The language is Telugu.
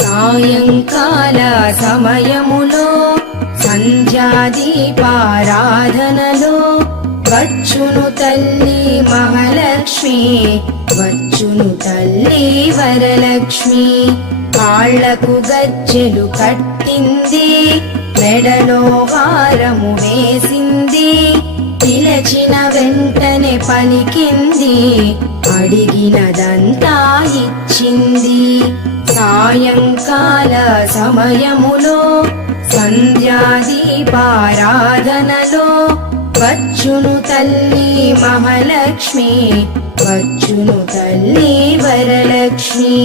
సాయంకాల సమయములో సంధ్యాదీపారాధనలో వచ్చును తల్లి మహాలక్ష్మి, వచ్చును తల్లి వరలక్ష్మి. కాళ్లకు గజ్జెలు కట్టింది, మెడలో హారము వేసింది, పిలచిన వెంటనే పలికింది, అడిగినదంతా ఇచ్చింది. సాయంకాల సమయములో సంధ్యాదీపారాధనలో వచ్చును తల్లి మహాలక్ష్మి, వచ్చును తల్లి వరలక్ష్మి.